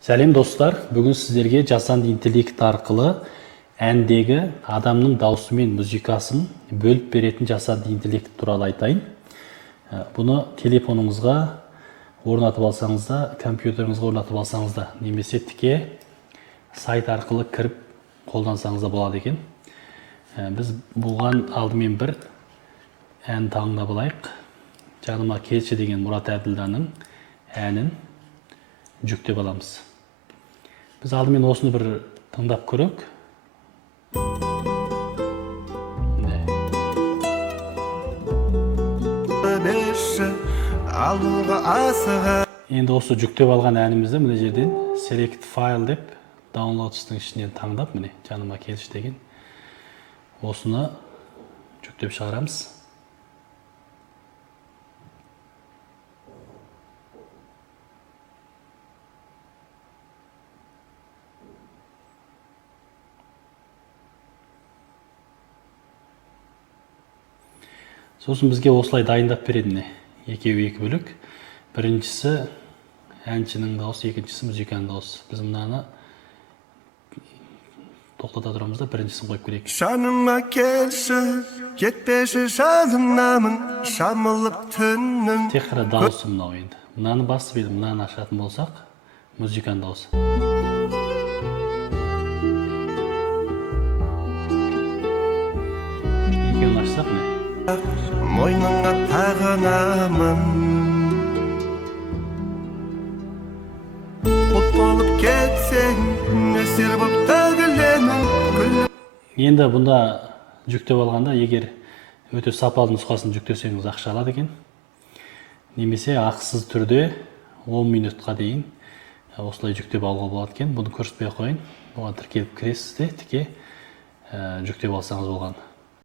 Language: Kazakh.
Сәлем достар, бүгін сіздерге жасанды интеллект арқылы әндегі адамның дауысы мен музыкасын бөліп беретін жасанды интеллект туралы айтайын. Бұны телефоныңызға орнатып алсаңыз да, компьютеріңізге орнатып алсаңыз да, немесе тіке сайт арқылы кіріп қолдансаңыз да болады екен. Біз бұған алдымен бір ән таңдап алайық. Жаныма келші деген Мұрат Әбділданың әнін жүктеп аламыз. Біз алдымен осыны бір тыңдап көрейік. Енді осы жүктеп алған әнімізді мына жерден Select File деп Downloads-тың ішінен таңдап, міне жаныма келші деген осыны жүктеп шығарамыз. Сосын бізге осылай дайындап береді, міне екеуі екі бөлік. Біріншісі әншінің дауысы, екіншісі музыканың дауысы. Біз мынаны тоқтата тұрамыз да біріншісін қойып көрейік. Жаныма келші, кетпеші жанымнамын, шамылып түннің. Тек қана дауысы мынау енді. Мынаны басып едім, мынаны ашатын болсақ, музыканың дауысы. Екеуін ашсақ, міне. Мойныңа тағынамын, бұт болып кетсең, нөсер болып төгілемін. Енді бұнда жүктеп алғанда, егер өте сапалы нұсқасын жүктесеңіз ақша алады екен. Немесе ақысыз түрде 10 минутқа дейін осылай жүктеп алуға болады екен. Бұны көрсетпей қойын. Бұған тіркеліп кіресіз де тіке жүктеп алсаңыз болған.